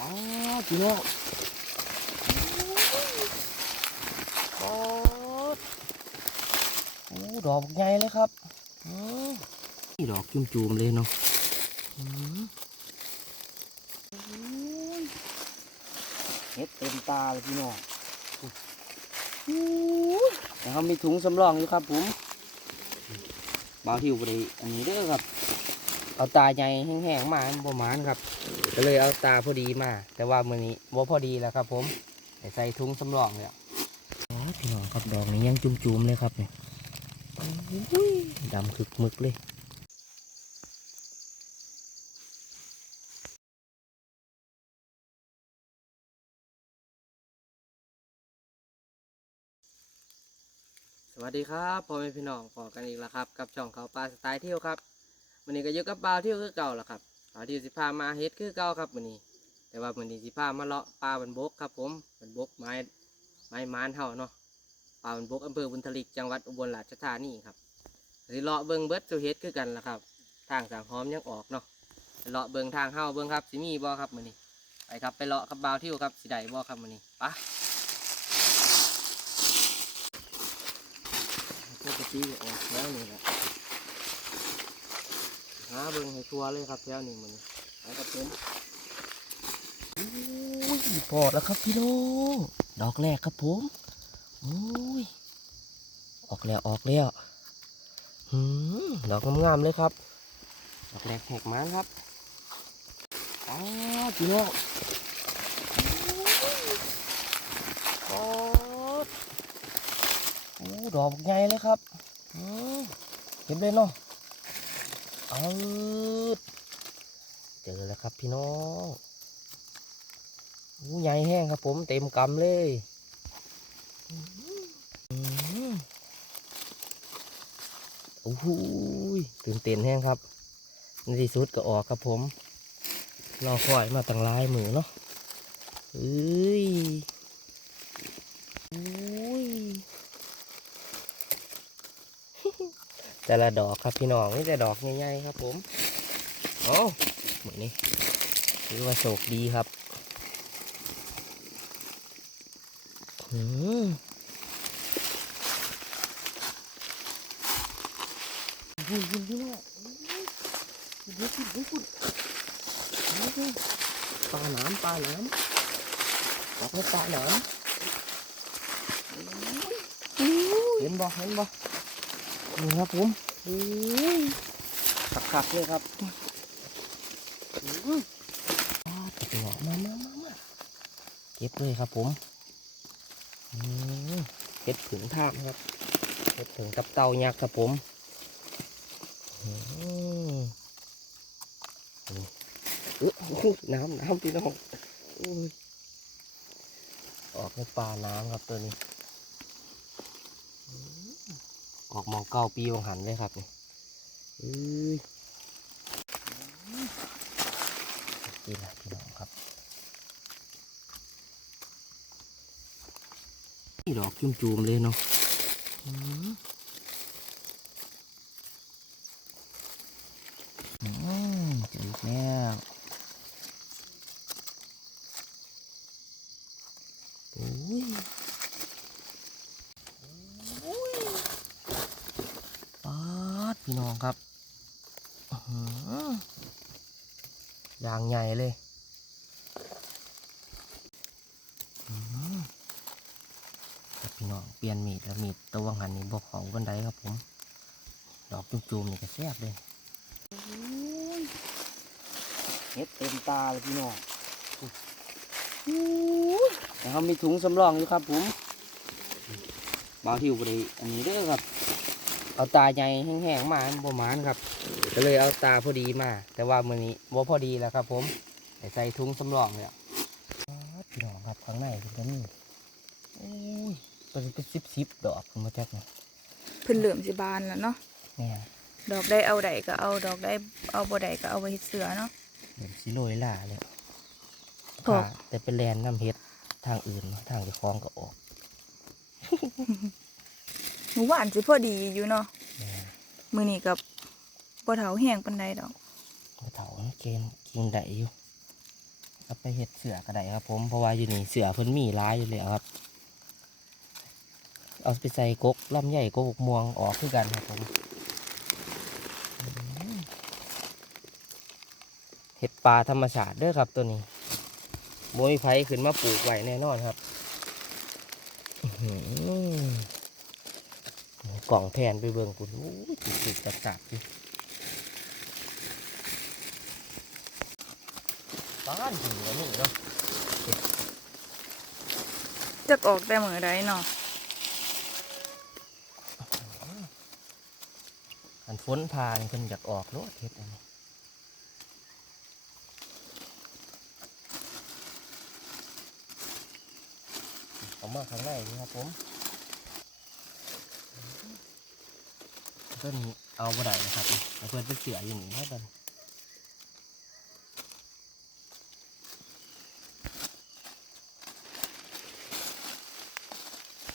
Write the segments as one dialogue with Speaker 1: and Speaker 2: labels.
Speaker 1: อ๋อพี่น้องโอ้โอ้ดอกใหญ่เลยครับอืมนี่ดอกจุ่มๆเลยเนาะอืมเฮ็ดเต็มตาเลยพี่น้องแต่เขามีถุงสำรองอยู่ครับผมบาวทิวไปเลยอันนี้เด้อครับ เอาตาใหญ่แห้งๆมาประมาณครับ ก็เลยเอาตาพอดีมา แต่ว่ามือนี้บ่พอดีแล้วครับ ผมได้ใส่ถุงสำรองแล้วอ๋อพี่น้องครับดอกนี้ยังจุ่มๆเลยครับเนี่ยอุ้ยดำคึกมึกเลยสวัสดีครับพ่อแม่พี่น้องพอกันอีกแล้วครับ กับช่องเขาปลาสไตล์เที่ยวครับ วันนี้ก็อยู่กับบ่าวเที่ยวคือเก่าแล้วครับบ่าวที่สิพามาเฮ็ดคือเก่าครับวันนี้ แต่ว่าวันนี้สิพามาเลาะปลาบันบกครับผมบันบกไม้ไม้มานเฮาเนาะปลาบันบกอำเภอบุญทลิกจังหวัดอุบลราชธานีครับสิเลาะเบิงเบิดสูเฮ็ดคือกันละครับ ทางสังหอมยังออกเนาะเลาะเบิงทางเฮาเบิงครับสิมีบ่ครับมื้อนี้ไปครับไปเลาะกับบ่าวเที่ยวครับสิได้บ่ครับมื้อนี้ไปปกติออกแล้วนี่แหละ หาเบิงให้ทัวเลยครับแถวนี้มื้อนี้ไปกับผมอุ้ยพอดแล้วครับพี่น้องดอกแรกครับผมอุ้ยออกแล้วออกแล้วหืมดอกงามๆเลยครับ ดอกแรกแหกมันครับอ้าวพี่น้องโอ้โอ้ดอกใหญ่เลยครับอืมเห็นเลยเนาะ เอาเจอแล้วครับพี่น้องอู้ใหญ่แห้งครับผมเต็มกำเลยโอ้โหตื่นเต้นแห้งครับ ในที่สุดก็ออกครับผมรอคอยมาตั้งหลายมือเนาะเอ้ยอุ้ย แต่ละดอกครับพี่น้องนี่แต่ดอกใหญ่ๆครับ ผมโอ้เหมือนนี้ถือว่าโชคดีครับอืมบุญบุญพี่น้องบุญบุญบุญบุญปลาหนามปลาหนามออกมาปลาหนามเห็นบ่เห็นบ่ นี่ครับผมขักขักๆเลยครับอืมอ่าติดหัวมามามามาเก็บเลยครับผมอืมเห็ดผึ่งท่าครับเห็ดผึ่งกับเต่ายักษ์ครับผมอืมนี่เอยโอ้โหน้ำน้ำพี่น้องอุ้ยออกในป่าน้ำครับตัวนี้ ออกมองเก้าปีวงหันเลยครับนี่เอ้ยกินะพี่น้องครับนี่ดอกจุ่มๆเลยเนาะอืมอืมจออีกแล้วโอ้ยโอ้ยปาดพี่น้องครับอื้อหืออ ย่างใหญ่เลยครับพี่น้องเปลี่ยนมีดแล้วมีดตัววังหันนี่บกเขาบันไดครับผม ดอกจุ่มๆนี่ก็แซ่บเลยเฮ็ดเต็มตาเลยพี่น้องแต่เขามีถุงสำรองอยู่ครับผมบาทิวไปเลอันนี้ด้อครับ เอาตาใหญ่แห้งๆมาประมาณครับ ก็เลยเอาตาพอดีมา แต่ว่ามือนี้บ่พอดีแล้วครับ ผมได้ใส่ถุงสำรองแล้วพี่น้องครับข้างในเป็นก็มีโอ้ยเป็นเป็นสิบสิบดอกมาจากไหน
Speaker 2: เพิ่นเหลื่อมสิบานแล้วเนาะ
Speaker 1: เนี่ย
Speaker 2: ดอกได้เอาใดก็เอาดอกได้เอาบ่ใดก็เอาไว้เฮ็ดเสือเนาะ
Speaker 1: เหมือนสิโรยล่าเลย
Speaker 2: พอ
Speaker 1: ค่ะแต่เป็นแลนน้ำเฮ็ดทางอื่นเนาะทางจะคลองก็ออก
Speaker 2: หมู่บ้านสิพอดีอยู่เนาะ
Speaker 1: เนี่ย
Speaker 2: มื้อนี้กับ บ่เฒ่าแห้งปานใดดอก
Speaker 1: กระเถาเกณฑ์กินได้อยู่เอาไปเห็ดเสือก็ไดครับ ผมเพราะว่าอยู่นี่เสือเพิ่นมีร้ายอยู่แล้วครับ เอาไปใส่กกลำใหญ่กกม่วงออกคือกันครับผมเห็ดปลาธรรมชาติเด้อครับตัวนี้โมยไผขึ้นมาปลูกไว้แน่นอนครับหือกล่องแทนไปเบิ่งคุณอู้ติดติดจัดจัด ๆอยู่บ้านถึงแล้วนี่เนาะ
Speaker 2: จะออกแต่มือใดเนาะ
Speaker 1: อันฝนพานี่เพิ่นอยากออกโลดเฮ็ดอันนี้เอามาข้างในนี่ครับผมเพิ่นเอาบ่ได้นะครับนี่แล้วเพิ่นเป็นเสืออยู่นี่ครับเพิ่น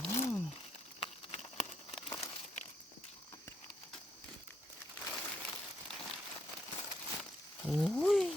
Speaker 1: อืม โอ้ยเ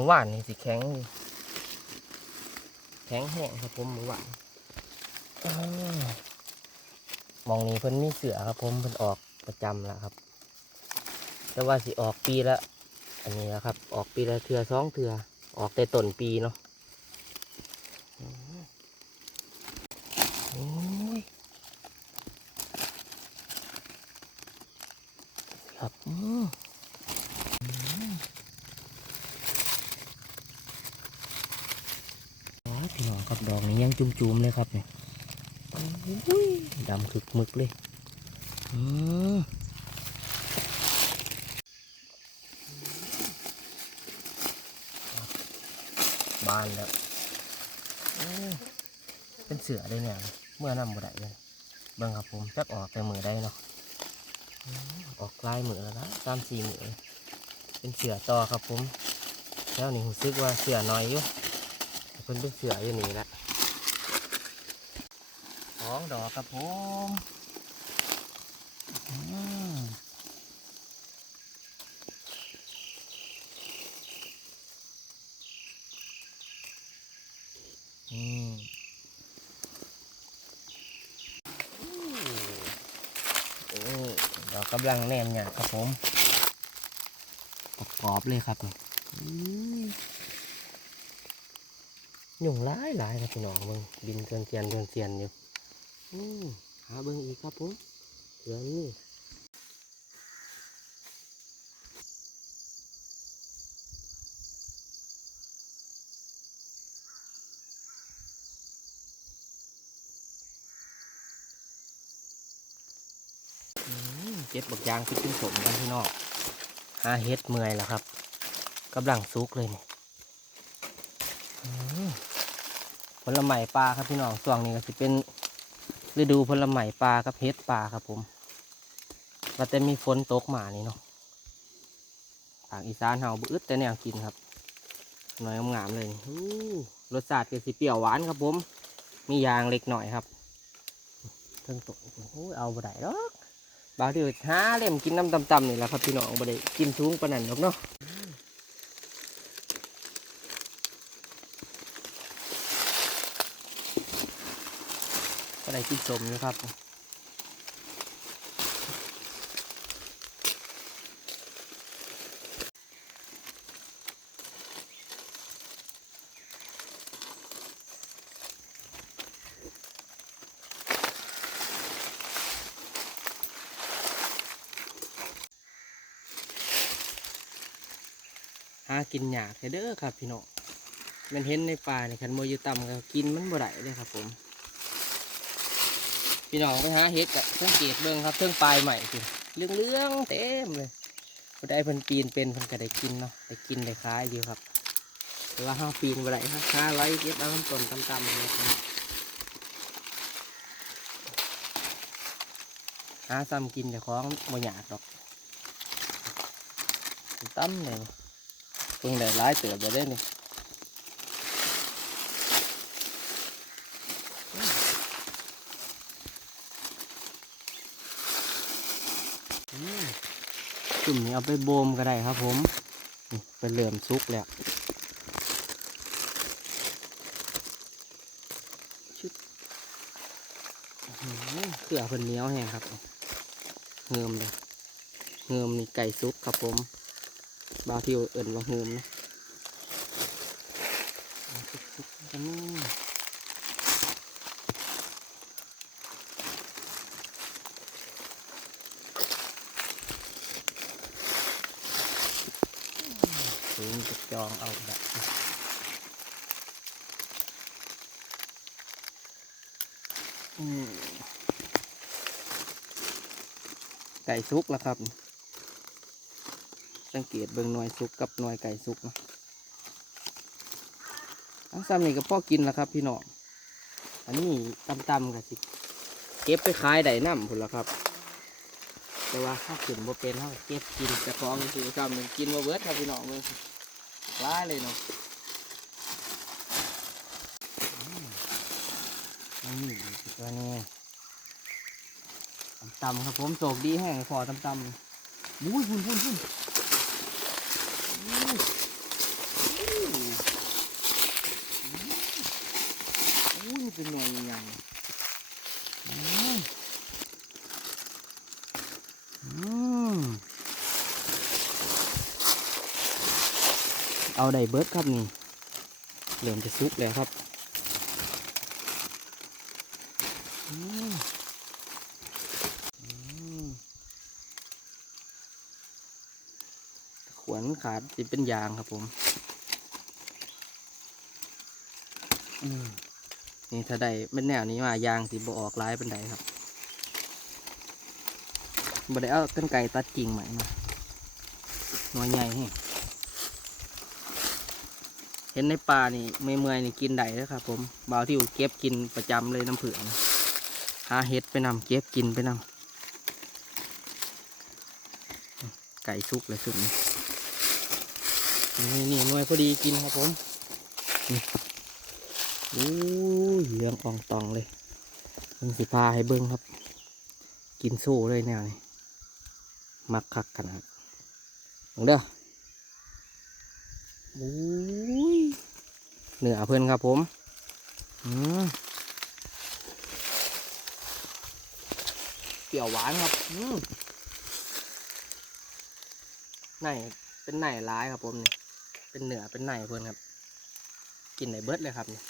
Speaker 1: มื่อวานนี่สิแข็งอยู่แข็งแห้งครับผมเมื่อวานอ้าวมองนี้เพิ่นมีเสือครับผมเพิ่นออกประจำแล้วครับ แต่ว่าสิออกปีละอันนี้แล้วครับ ออกปีละเทือสองเทือออกแต่ต้นปีเนาะอืมโอ้ยครับอืมอืมอ๋อพี่น้องครับดอกนี้ยัง จุ่มๆเลยครับเนี่ยดำคึกมึกเลยบานแล้วเป็นเสือเลยเนี่ย เมื่อนำบ่ได้เลยเบิ่งครับผมจักออกแต่มือได้เนาะออกลายมือแล้วนะตามสี่มือเป็นเสือต่อครับผม แล้วนี่ผมซึกว่าเสือน้อยอยู่เพิ่นเป็นเสืออยู่นี่แหละ องดอกครับผมอืมดอกกำลังแนมเนี่ยครับผมกรอบเลยครับนี่อื้อยุ่งหลายหลายครับพี่น้องเบิ่งบินเกินเทียนเกินเทียนอยู่ อืมหาเบิ่งอีกครับผมเหลือนี่เจ็บบักยางที่ขึ้นสมกันพี่น้องหาเฮ็ดเมื่อยแล้วครับกำลังซุกเลยนี่อืมผลไม้ปลาครับพี่น้องช่วงนี้ก็จะเป็น ฤดูผลไม้ปลากับเฮ็ดปลาครับผมว่าแต่มีฝนตกมานี่เนาะภาคอีสานเฮาบื้อแต่แนวกินครับหน่อยงามๆเลยรสชาติก็นสิเปรี้ยวหวานครับผม มียางเล็กหน่อยครับเทิงตกโอ้ยเอาบ่ได้หรอกบางทีหาเล่มกินน้ำตำๆนี่แหละครับพี่น้องบ่ได้กินสูงปนนั้นหรอกเนาะ ก็ได้กินสมอยู่ครับหากินหยากเด้อครับพี่น้องมันเห็นในป่าในคันโมยู่ต่ำก็กินมันบ่ได้เลยครับผม พี่น้องไปหาเห็ดกับสังเกตเบิ่งครับเครื่องปลายใหม่สิเรื่องเรื่องๆเต็มเลยพอได้เพิ่นปีนเป็นเพิ่นก็ได้กินเนาะได้กินได้ขายอยู่ครับแต่ว่าห้าปีนบ่ได้ครับห้าไว้เก็บเอาต้นต่ำๆเลยครับหาซ้ำกินเดี๋ยวของบ่อยากดอกตั้มเลยเพิ่งได้หลายเติบแล้เด้นี่อื จุ่มนี้เอาไปโบมก็ได้ครับผมเป็นเริ่อมซุกแล้วชึบอื้อหือเกลือเพิ่นเนี้ยวแห้งครับเงิมเลยเงิมนี่ไก่ซุกครับผม บางที่เอิ่นว่าเงิมนะเอาซุกๆกันนี่ สูงจะจองเอาแบบนี้อืมไก่ซุกแล้วครับ สังเกตเบิ่งหน่วยซุกกับหน่วยไก่ซุกนะทั้งซ้ำนี่ก็พ่อกินแล้วครับ พี่น้องอันนี้ตำๆกับสิเก็บไปขายได้น้ำพุ่นละครับ แต่ว่าข้าวขึ้นบ่เป็นเขาเก็บกินจะคล้องคือคำหนึ่งกินมาเบิดครับพี่น้องเบิ่งว้าเลยเนาะอืมมันมีอีกตัวนี้ ตำๆครับผมโศกดีแห้งพอตำๆบุ้ยพุ่นพุ่นพุ่นอู้อู้อู้เป็นหน่วยใหญ่ๆอืมอืมเอาได้เบิร์ดครับนี่เริ่มจะซุกแล้วครับอืมอืม ขวนขาดสิเป็นยางครับผมอืมนี่ถ้าได้เป็นแนวนี้มายางสิบออกร้ายเป็นไดครับบ่ได้เอากันไก่ตัดกิ่งใหม่มาหน่วยใหญ่แฮะเห็นในป่านี่เมื่อยๆนี่กินได้แล้วครับ ผมบ่าวที่อยู่เก็บกินประจำเลยน้ำเผือกนะหาเห็ดไปนำเก็บกินไปนำไก่ชุกเลยชุกนี่ นี่นี่หน่วยพอดีกินครับผมอู้ยเหลืองอองตองเลยมันสิพาให้เบิ้งครับ กินสู้เลยแนวนี้มักคักขนาดลงเด้อโอ้ยเหนือเพื่อนครับผมอืมเปรี้ยวหวานครับอืมไหนเป็นไหนร้ายครับผมนี่ เป็นเนื้อเป็นไหนเพื่อนครับ กินไหนเบิดเลยครับนี่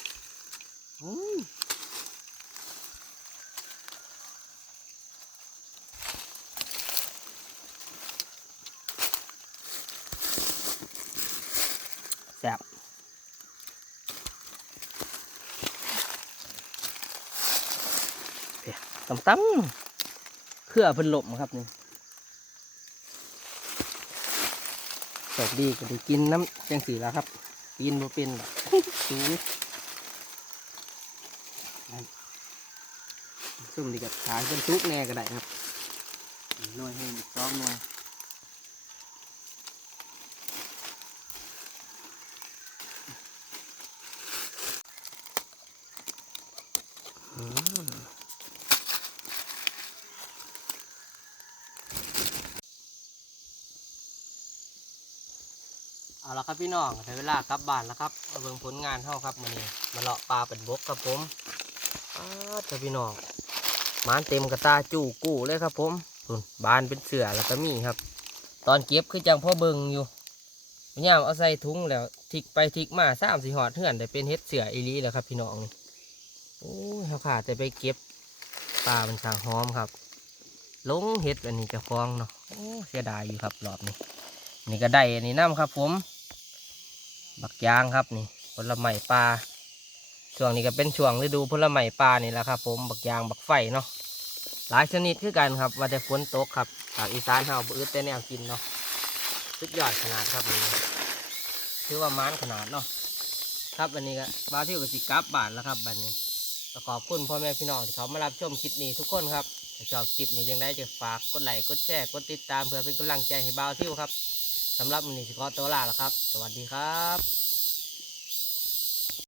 Speaker 1: แซ่บเพียตำตำเพื่อเพิ่นหลบครับนี่ โชคดีก็ได้กินน้ำแกงสีแล้วครับกินบ่เป็นสูงซุ่มดีกับขายเป็นทุกแน่ก็ได้ครับหน่วยให้อีกสองหน่วย ละครับพี่น้องถึงเวลากลับบ้านแล้วครับมาเบิ่งผลงานเท่าครับมื้อนี้มาเลาะปลาเป็นบกครับผมอ้าวเถอะพี่น้องมานเต็มกระตาจู่กู้เลยครับผมบานเป็นเสือแล้วก็มีครับ ตอนเก็บคือจังพ่อเบิงอยู่พยายามเอาใส่ถุงแล้วทิกไปทิกมาสามสี่หอดเถื่อนได้เป็นเฮ็ดเสืออีลีแล้วครับ พี่น้องนี่โอ้ยเขาขาดแต่ไปเก็บปลาเป็นสางหอมครับลงเฮ็ดอันนี้จะคลองเนาะโอ้เสียดายอยู่ครับรอบนี้นี่ก็ได้อันนี้น้ำครับผม บักยางครับนี่ผลไม้ปลาช่วงนี้ก็เป็นช่วงฤดูผลไม้ปลานี่แหละครับ ผมบักยางบักไฟเนาะหลายชนิดคือกันครับว่าแต่ฝนตกครับภาคอีสานเฮาบ่อึดแต่แนวกินเนาะสุดยอดขนาดครับนี่ถือว่าม้านขนาดเนาะครับวันนี้ก็บาที่กับสิกับบานแล้วครับบัดนี้ก็ขอบคุณพ่อแม่พี่น้องที่เขามารับชมคลิปนี้ทุกคนครับถ้าชอบคลิปนี้ยังได้จะฝากกดไลค์กดแชร์กดติดตามเพื่อเป็นกำลังใจให้บ่าวที่ครับ สำหรับวันนี้สิขอตัวลาแล้วครับ สวัสดีครับ